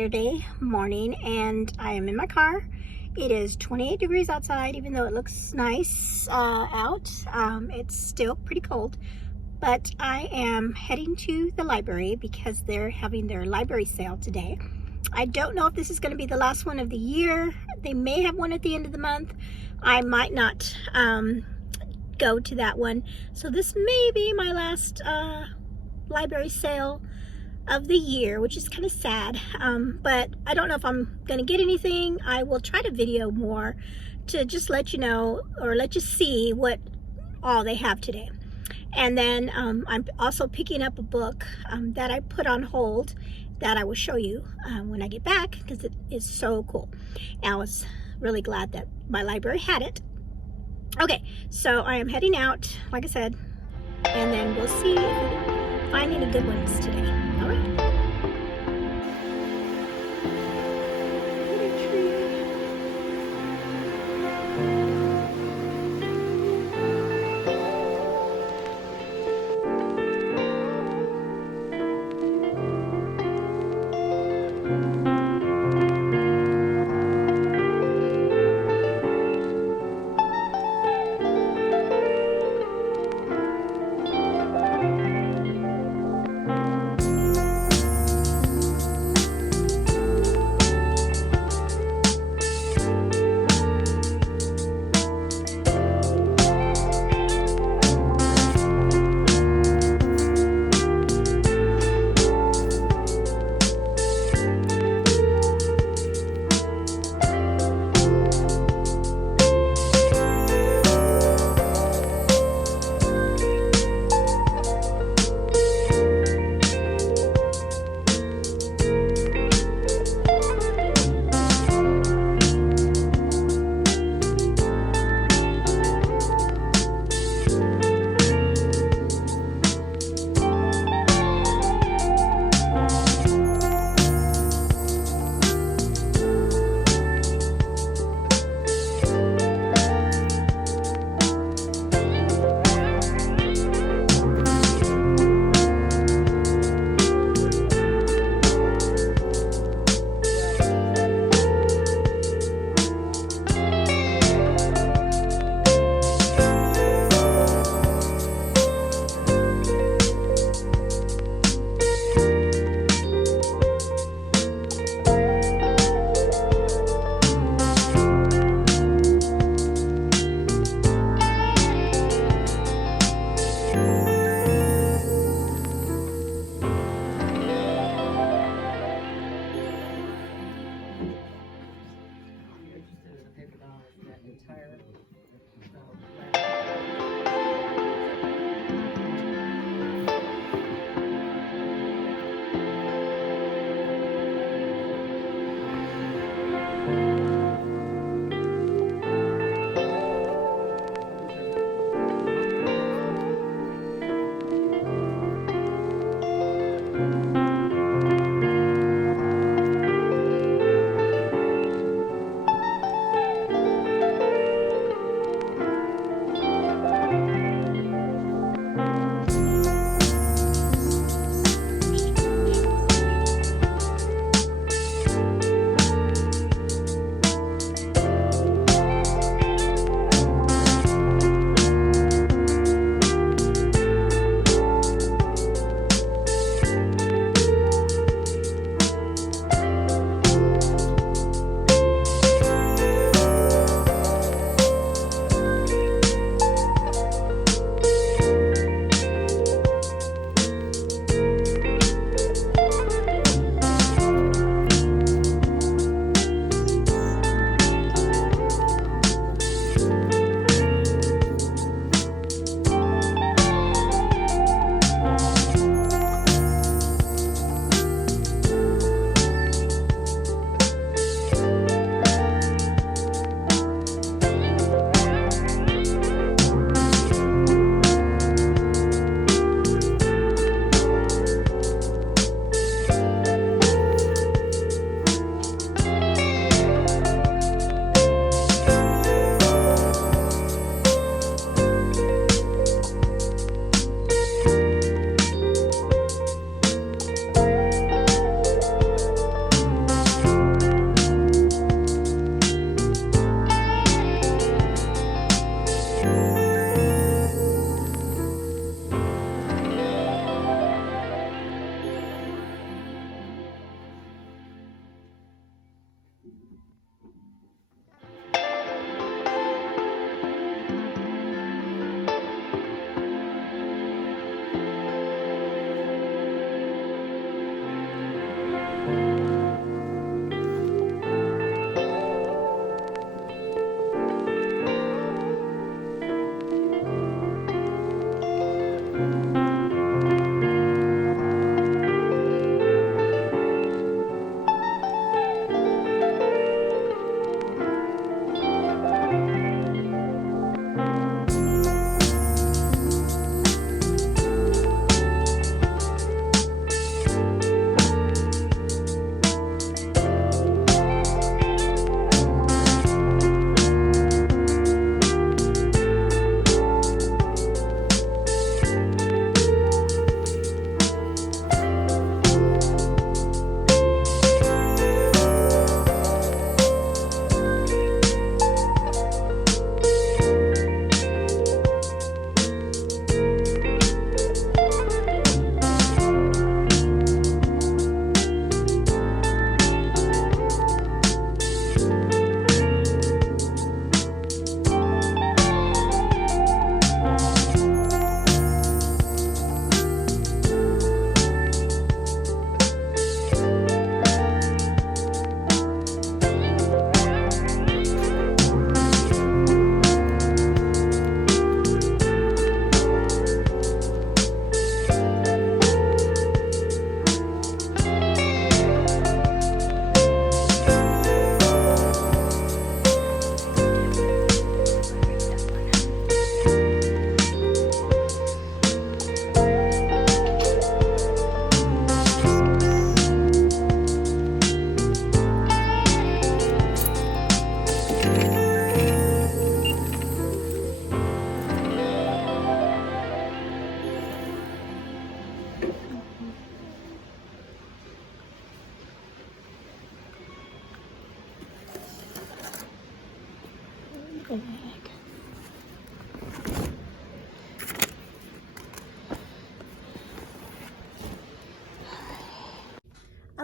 Saturday morning and I am in my car. It is 28 degrees outside, even though it looks nice out. It's still pretty cold, but I am heading to the library because they're having their library sale today. I don't know if this is going to be the last one of the year. They may have one at the end of the month. I might not go to that one. So this may be my last library sale of the year, which is kind of sad, but I don't know if I'm gonna get anything. I will try to video more to just let you know, or let you see what all they have today. And then I'm also picking up a book that I put on hold that I will show you when I get back, because it is so cool. And I was really glad that my library had it. Okay, so I am heading out, like I said, and then we'll see if we find any good ones today. All right.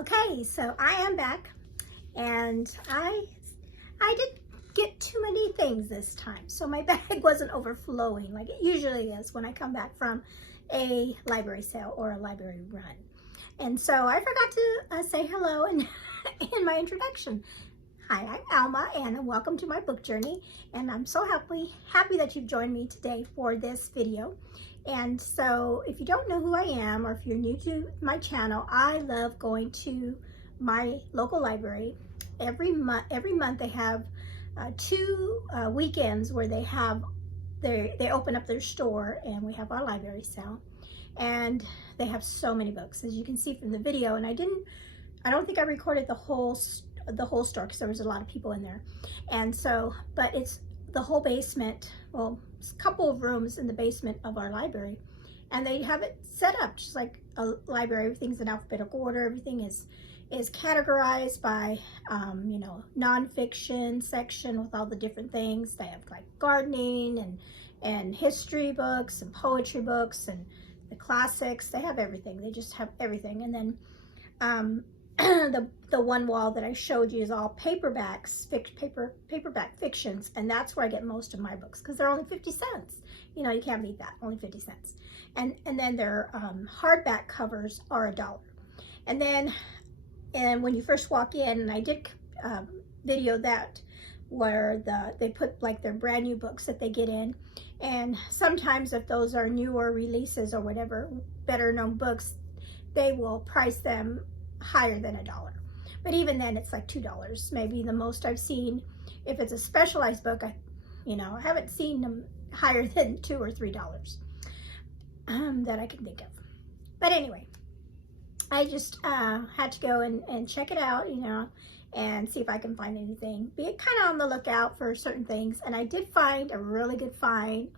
Okay, so I am back, and I didn't get too many things this time, so my bag wasn't overflowing like it usually is when I come back from a library sale or a library run. And so I forgot to say hello in my introduction. Hi, I'm Alma, and welcome to my book journey. And I'm so happy that you've joined me today for this video. And so if you don't know who I am, or if you're new to my channel, I love going to my local library. Every month they have two weekends where they open up their store, and we have our library sale. And they have so many books, as you can see from the video. And I don't think I recorded the whole store because there was a lot of people in there. And so, but it's the whole basement, well, a couple of rooms in the basement of our library, and they have it set up just like a library. Everything's in alphabetical order. Everything is categorized by you know, nonfiction section with all the different things. They have like gardening and history books and poetry books and the classics. They have everything. They just have everything. And then the one wall that I showed you is all paperbacks, paperback fictions, and that's where I get most of my books because they're only 50 cents. You know, you can't beat that, only 50 cents. And then their hardback covers are $1. And then when you first walk in, and I did video that where they put like their brand new books that they get in, and sometimes if those are newer releases or whatever, better known books, they will price them higher than $1. But even then, it's like $2, maybe the most I've seen. If it's a specialized book, I haven't seen them higher than $2 or $3 that I can think of. But anyway, I just had to go and check it out, you know, and see if I can find anything. Be kind of on the lookout for certain things, and I did find a really good find.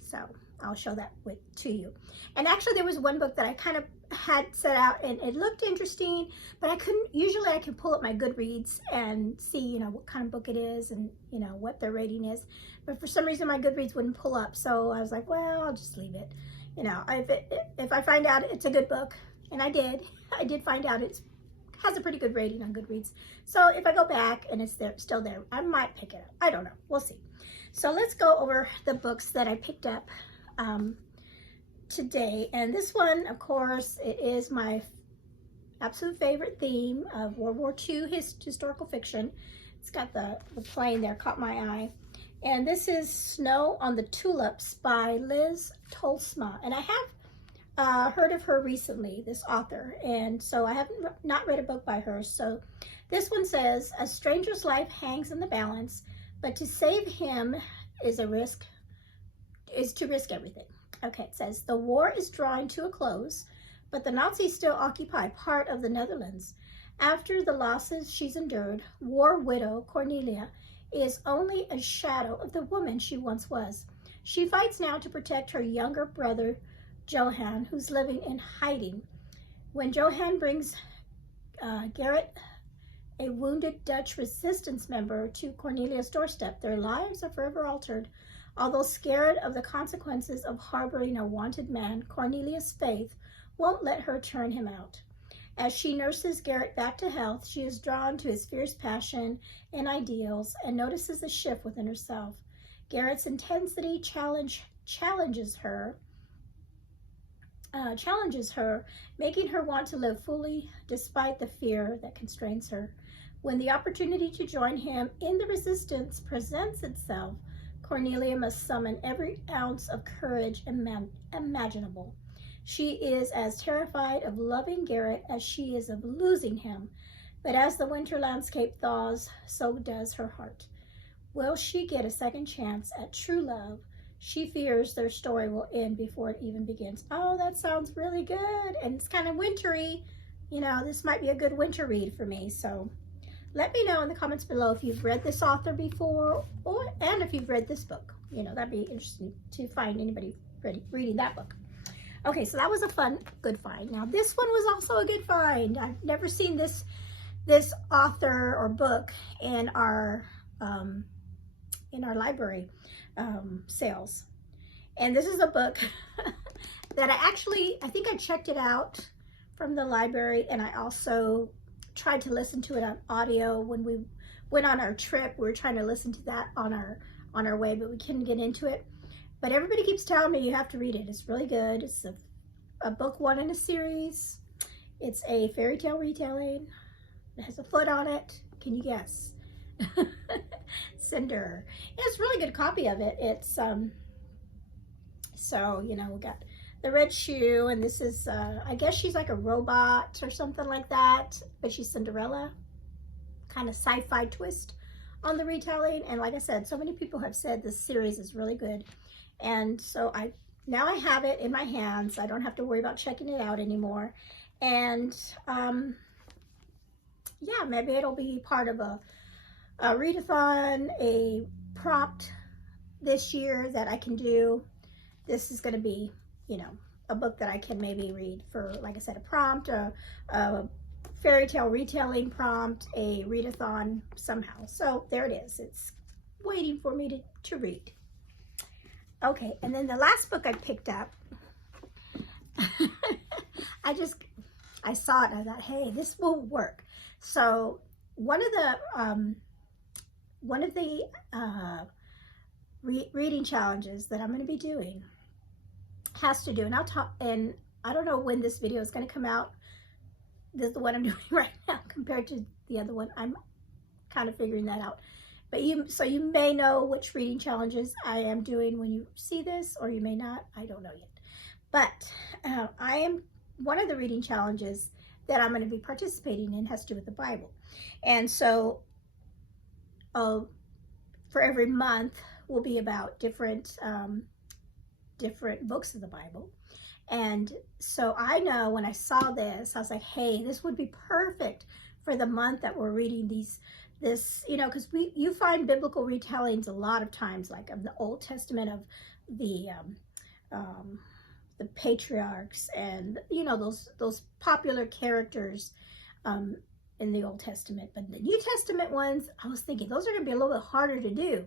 So I'll show that to you. And actually, there was one book that I kind of had set out, and it looked interesting, but I couldn't. Usually I can pull up my Goodreads and see, you know, what kind of book it is and, you know, what their rating is. But for some reason, my Goodreads wouldn't pull up. So I was like, well, I'll just leave it. You know, if I find out it's a good book, and I did find out it has a pretty good rating on Goodreads. So if I go back and it's still there, I might pick it up. I don't know. We'll see. So let's go over the books that I picked up today. And this one, of course, it is my absolute favorite theme of World War II historical fiction. It's got the plane there, caught my eye. And this is Snow on the Tulips by Liz Tolsma. And I have heard of her recently, this author. And so I haven't not read a book by her. So this one says, a stranger's life hangs in the balance, but to save him is to risk everything. Okay, it says, the war is drawing to a close, but the Nazis still occupy part of the Netherlands. After the losses she's endured, war widow Cornelia is only a shadow of the woman she once was. She fights now to protect her younger brother, Johan, who's living in hiding. When Johan brings Gerrit, a wounded Dutch resistance member, to Cornelia's doorstep, their lives are forever altered. Although scared of the consequences of harboring a wanted man, Cornelia's faith won't let her turn him out. As she nurses Gerrit back to health, she is drawn to his fierce passion and ideals and notices a shift within herself. Gerrit's intensity challenges her, making her want to live fully despite the fear that constrains her. When the opportunity to join him in the resistance presents itself, Cornelia must summon every ounce of courage imaginable. She is as terrified of loving Gerrit as she is of losing him, but as the winter landscape thaws, so does her heart. Will she get a second chance at true love? She fears their story will end before it even begins. Oh, that sounds really good, and it's kind of wintry. You know, this might be a good winter read for me, so let me know in the comments below if you've read this author before, and if you've read this book. You know, that'd be interesting to find anybody reading that book. Okay, so that was a good find. Now this one was also a good find. I've never seen this author or book in our library sales. And this is a book that I think I checked it out from the library, and I also tried to listen to it on audio when we went on our trip. We were trying to listen to that on our way, but we couldn't get into it. But everybody keeps telling me you have to read it. It's really good. It's a book one in a series. It's a fairy tale retelling. It has a foot on it. Can you guess? Cinder. It's a really good copy of it. It's so, you know, we got the red shoe, and this is I guess she's like a robot or something like that, but she's Cinderella. Kind of sci-fi twist on the retelling. And like I said, so many people have said this series is really good, and so now I have it in my hands. I don't have to worry about checking it out anymore. And yeah, maybe it'll be part of a readathon, a prompt this year that I can do. This is going to be, you know, a book that I can maybe read for, like I said, a prompt, a fairy tale retelling prompt, a readathon somehow. So there it is. It's waiting for me to read. Okay, and then the last book I picked up, I saw it and I thought, hey, this will work. So one of the reading challenges that I'm going to be doing has to do, and and I don't know when this video is going to come out. This is the one I'm doing right now compared to the other one. I'm kind of figuring that out. But so you may know which reading challenges I am doing when you see this, or you may not. I don't know yet. But one of the reading challenges that I'm going to be participating in has to do with the Bible. And so for every month will be about different books of the Bible. And so I know when I saw this, I was like, hey, this would be perfect for the month that we're reading this, you know, because you find biblical retellings a lot of times, like of the Old Testament, of the patriarchs, and you know, those popular characters in the Old Testament. But the New Testament ones, I was thinking those are going to be a little bit harder to do.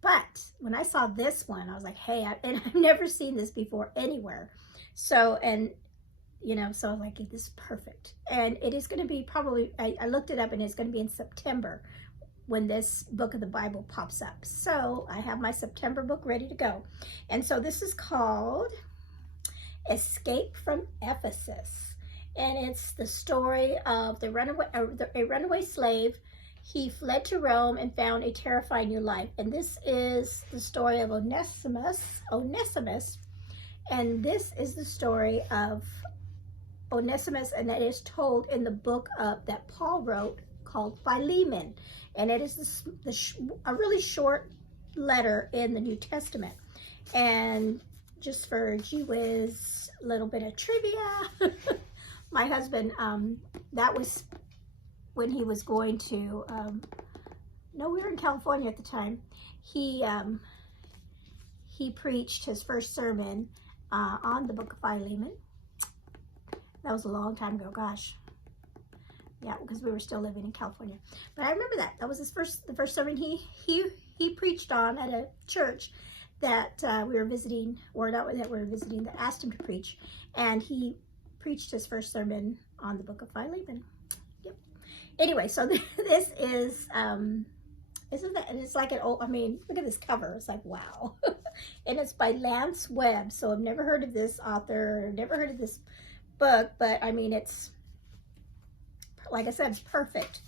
But when I saw this one, I was like, hey, and I've never seen this before anywhere. So, and you know, so I was like, this is perfect. And it is going to be probably, I looked it up, and it's going to be in September when this book of the Bible pops up. So I have my September book ready to go. And so this is called Escape from Ephesus. And it's the story of a runaway slave. He fled to Rome and found a terrifying new life. And this is the story of Onesimus. And this is the story of Onesimus, and that is told in the book that Paul wrote called Philemon. And it is a really short letter in the New Testament. And just for gee whiz, a little bit of trivia. My husband, that was when he was going to, no, we were in California at the time. He preached his first sermon on the book of Philemon. That was a long time ago, gosh. Yeah, because we were still living in California. But I remember that. That was the first sermon he preached on at a church that we were visiting, or not that we were visiting, that asked him to preach. And he preached his first sermon on the book of Philemon. Yep. Anyway, so this is, isn't that, and it's like an old, I mean, look at this cover. It's like, wow. And it's by Lance Webb. So I've never heard of this author, never heard of this book, but I mean, it's, like I said, it's perfect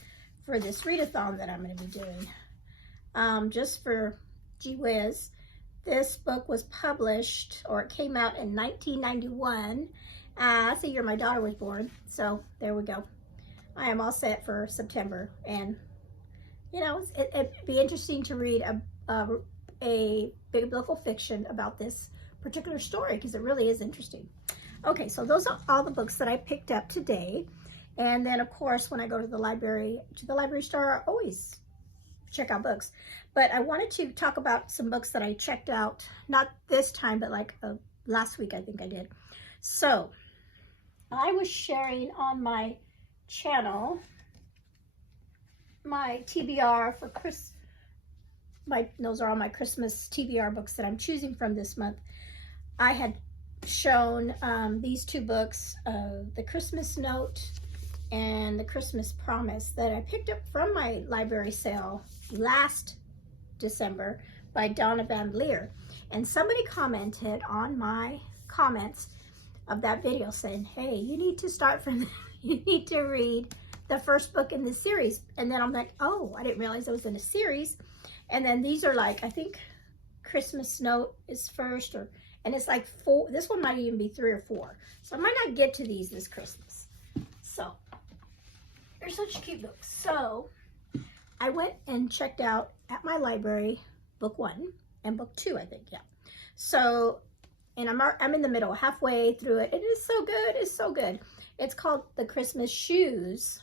for this readathon that I'm going to be doing. Just for gee whiz, this book was published, or it came out in 1991. That's the year my daughter was born. So there we go. I am all set for September. And, you know, it'd be interesting to read a biblical fiction about this particular story, because it really is interesting. Okay, so those are all the books that I picked up today. And then, of course, when I go to the library store, I always check out books. But I wanted to talk about some books that I checked out, not this time, but like last week, I think I did. So I was sharing on my channel my TBR for those are all my Christmas TBR books that I'm choosing from this month. I had shown these two books, The Christmas Note and The Christmas Promise, that I picked up from my library sale last December by Donna Van Leer. And somebody commented on my comments of that video saying, hey, you need to start from, you need to read the first book in this series. And then I'm like, oh, I didn't realize it was in a series. And then these are like, I think Christmas Note is first, and it's like 4. This one might even be 3 or 4. So I might not get to these this Christmas. So they're such cute books. So I went and checked out at my library book 1 and book 2, I think, yeah. So, and I'm in the middle, halfway through it. It is so good. It's so good. It's called The Christmas Shoes.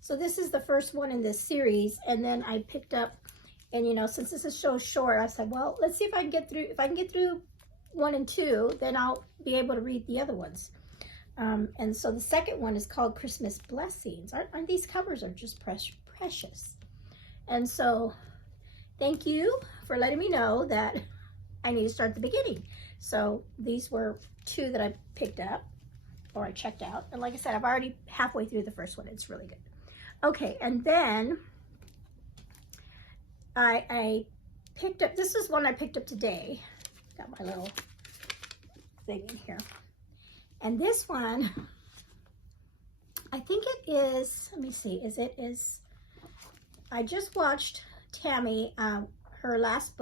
So this is the first one in this series, and then I picked up, and you know, since this is so short, I said, well, let's see if I can get through. If I can get through 1 and 2, then I'll be able to read the other ones. And so the second one is called Christmas Blessings. Aren't these covers are just precious? And so thank you for letting me know that I need to start at the beginning. So these were 2 that I picked up, or I checked out. And like I said, I've already halfway through the first one. It's really good. Okay, and then I picked up, this is one I picked up today. Got my little thing in here. And this one, I think it is, let me see, I just watched Tammy, her last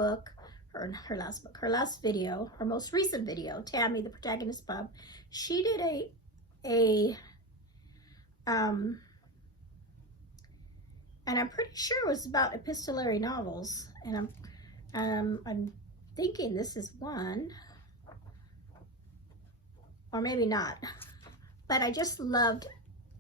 video, her most recent video, Tammy, the protagonist Bub. She did and I'm pretty sure it was about epistolary novels, and I'm thinking this is one, or maybe not, but I just loved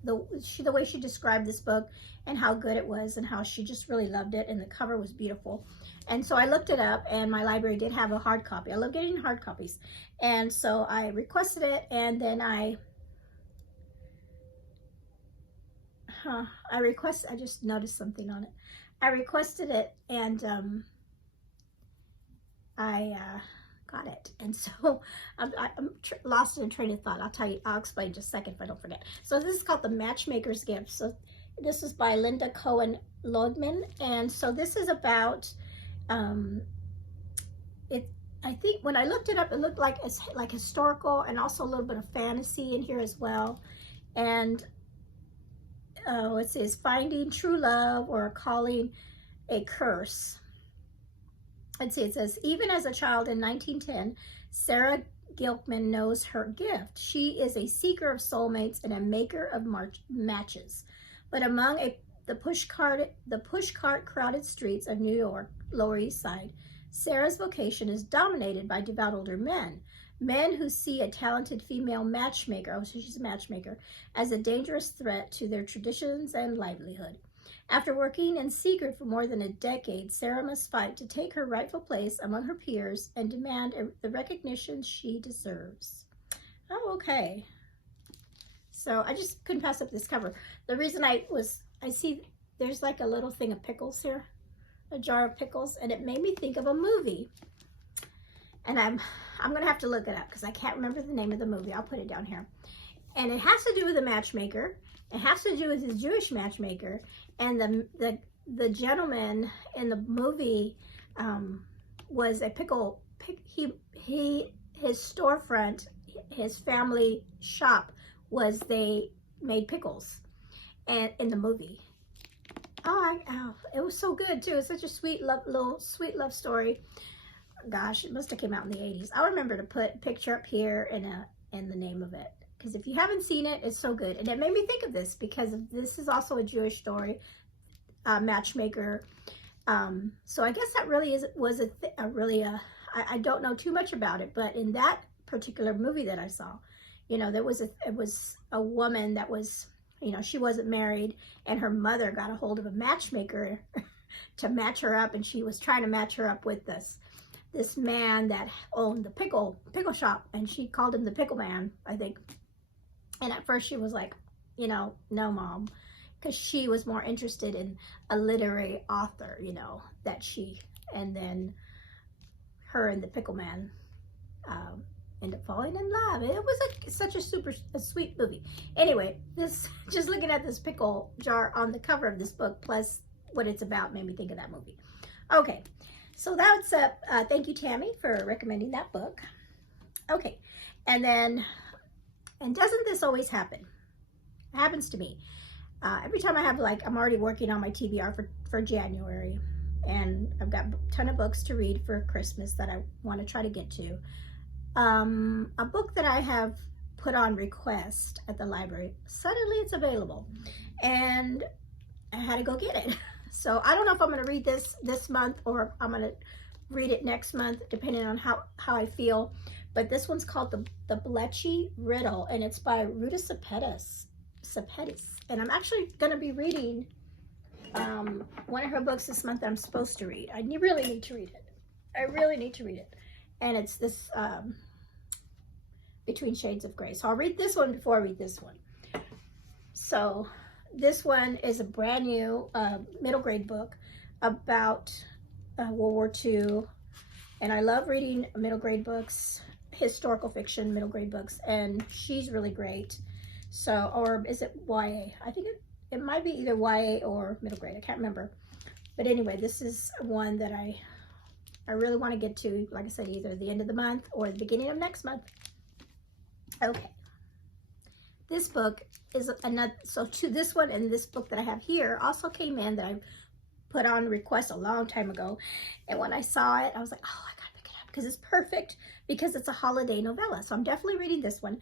the way she described this book and how good it was and how she just really loved it, and the cover was beautiful. And so I looked it up, and my library did have a hard copy. I love getting hard copies. And so I requested it, and then I just noticed something on it. I requested it, and I got it. And so I'm lost in a train of thought. I'll explain in just a second if I don't forget. So this is called The Matchmaker's Gift. So this is by Linda Cohen Lodman. And so this is about, I think when I looked it up, it looked like it's like historical and also a little bit of fantasy in here as well. And it says finding true love or calling a curse. It says, even as a child in 1910, Sarah Gilkman knows her gift. She is a seeker of soulmates and a maker of matches. But among the pushcart crowded streets of New York, Lower East Side, Sarah's vocation is dominated by devout older men who see a talented female matchmaker, so she's a matchmaker, as a dangerous threat to their traditions and livelihood. After working in secret for more than a decade, Sarah must fight to take her rightful place among her peers and demand the recognition she deserves. Oh, okay. So I just couldn't pass up this cover. The reason I see there's like a little thing of pickles here, a jar of pickles, and it made me think of a movie. And I'm gonna have to look it up because I can't remember the name of the movie. I'll put it down here. And it has to do with a matchmaker. It has to do with his Jewish matchmaker. And the gentleman in the movie was a pickle. His storefront, his family shop was they made pickles, and in the movie. Oh, it was so good too. It's such a sweet little love story. Gosh, it must have came out in the 80s. I'll remember to put a picture up here and the name of it, because if you haven't seen it, it's so good. And it made me think of this because this is also a Jewish story, matchmaker. So I guess that really was I don't know too much about it, but in that particular movie that I saw, you know, it was a woman that was, you know, she wasn't married, and her mother got a hold of a matchmaker to match her up, and she was trying to match her up with this man that owned the pickle shop, and she called him the pickle man, I think. And at first she was like, you know, no, Mom, because she was more interested in a literary author, you know, and then her and the pickle man end up falling in love. It was such a sweet movie. Anyway, this, just looking at this pickle jar on the cover of this book, plus what it's about, made me think of that movie. Okay, so that's thank you, Tammy, for recommending that book. Okay, and then, and doesn't this always happen? It happens to me. Every time I have, like, I'm already working on my TBR for January, and I've got a ton of books to read for Christmas that I want to try to get to. A book that I have put on request at the library, suddenly it's available, and I had to go get it. So I don't know if I'm going to read this month, or I'm going to read it next month, depending on how I feel. But this one's called the Blechy Riddle, and it's by Ruta Sepetys. And I'm actually going to be reading one of her books this month that I'm supposed to read. I really need to read it. I really need to read it. And it's this Between Shades of Grey. So I'll read this one before I read this one. So this one is a brand new middle grade book about World War II. And I love reading middle grade books, historical fiction middle grade books, and she's really great. So, or is it YA? I think it might be either YA or middle grade. I can't remember. But anyway, this is one that I really want to get to, like I said, either the end of the month or the beginning of next month. Okay. This book is another, so to this one and this book that I have here also came in that I put on request a long time ago. And when I saw it, I was like, oh, I gotta pick it up because it's perfect, because it's a holiday novella. So I'm definitely reading this one.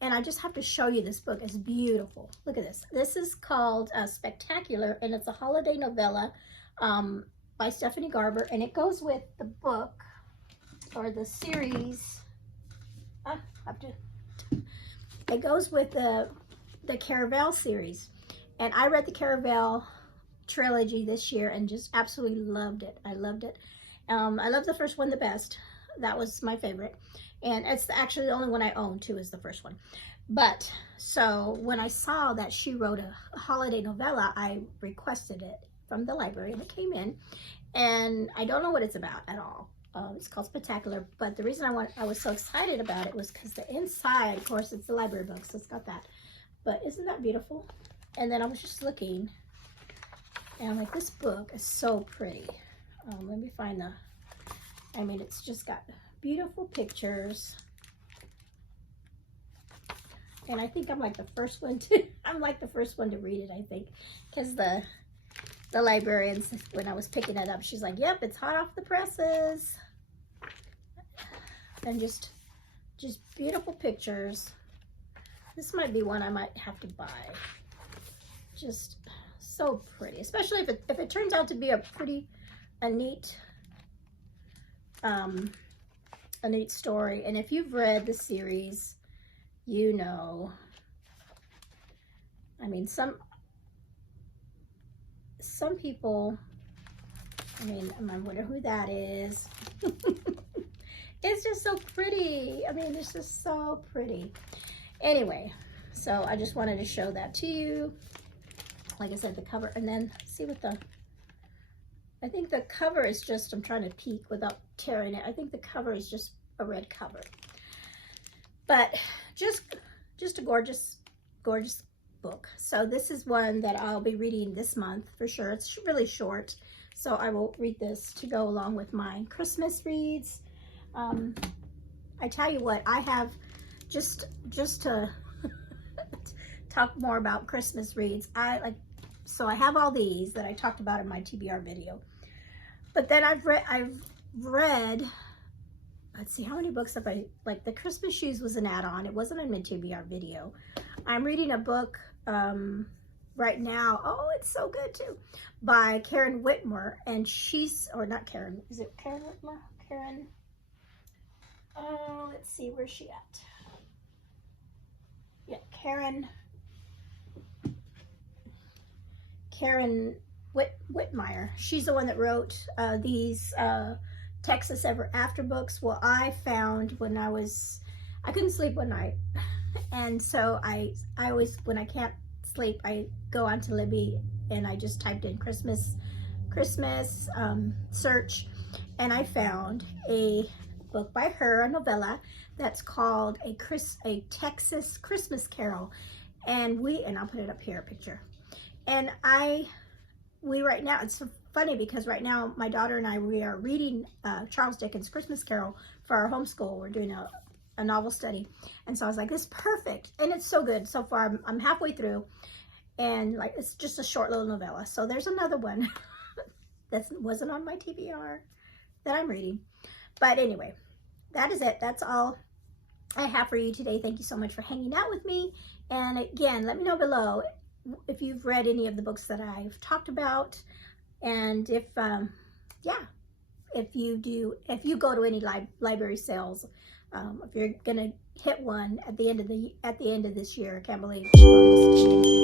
And I just have to show you this book. It's beautiful. Look at this. This is called Spectacular, and it's a holiday novella by Stephanie Garber, and it goes with the book, or the series. It goes with the Caravel series, and I read the Caravel trilogy this year and just absolutely loved it. I loved it. I love the first one the best. That was my favorite, and it's actually the only one I own too, is the first one. But so when I saw that she wrote a holiday novella, I requested it from the library, and it came in, and I don't know what it's about at all. It's called Spectacular, but the reason I was so excited about it was because the inside, of course, it's the library book, so it's got that. But isn't that beautiful? And then I was just looking, and I'm like, this book is so pretty. Let me find I mean, it's just got beautiful pictures. And I think I'm like the first one to read it, I think, because the librarian, when I was picking it up, she's like, yep, it's hot off the presses. And just beautiful pictures. This might be one I might have to buy. Just so pretty, especially if it turns out to be a neat story. And if you've read the series, you know, I mean, some people, I mean, I wonder who that is. It's just so pretty. I mean, it's just so pretty. Anyway, so I just wanted to show that to you. Like I said, the cover, and then see what I think the cover is just, I'm trying to peek without tearing it. I think the cover is just a red cover. But just a gorgeous, gorgeous book. So this is one that I'll be reading this month for sure. It's really short, so I will read this to go along with my Christmas reads. I tell you what, I have just to talk more about Christmas reads. So I have all these that I talked about in my TBR video, but then I've read, let's see, how many books have I, like the Christmas Shoes was an add-on. It wasn't in my TBR video. I'm reading a book right now. Oh, it's so good too, by Karen Whitmer, and she's, or not Karen, is it Karen Whitmer? Karen, let's see, where's she at? Yeah, Karen Whitmire. She's the one that wrote these Texas Ever After books. Well, I found when I couldn't sleep one night, and so I always, when I can't sleep, I go onto Libby and I just typed in Christmas search, and I found a book by her, a novella that's called a Texas Christmas Carol. And I'll put it up here, a picture. And we right now, it's so funny because right now my daughter and I, we are reading Charles Dickens' Christmas Carol for our homeschool. We're doing a novel study. And so I was like, this is perfect. And it's so good. So far, I'm halfway through. And like, it's just a short little novella. So there's another one that wasn't on my TBR that I'm reading. But anyway, that is it. That's all I have for you today. Thank you so much for hanging out with me. And again, let me know below if you've read any of the books that I've talked about. And if, if you go to any library sales, if you're gonna hit one at the end of this year. I can't believe it's almost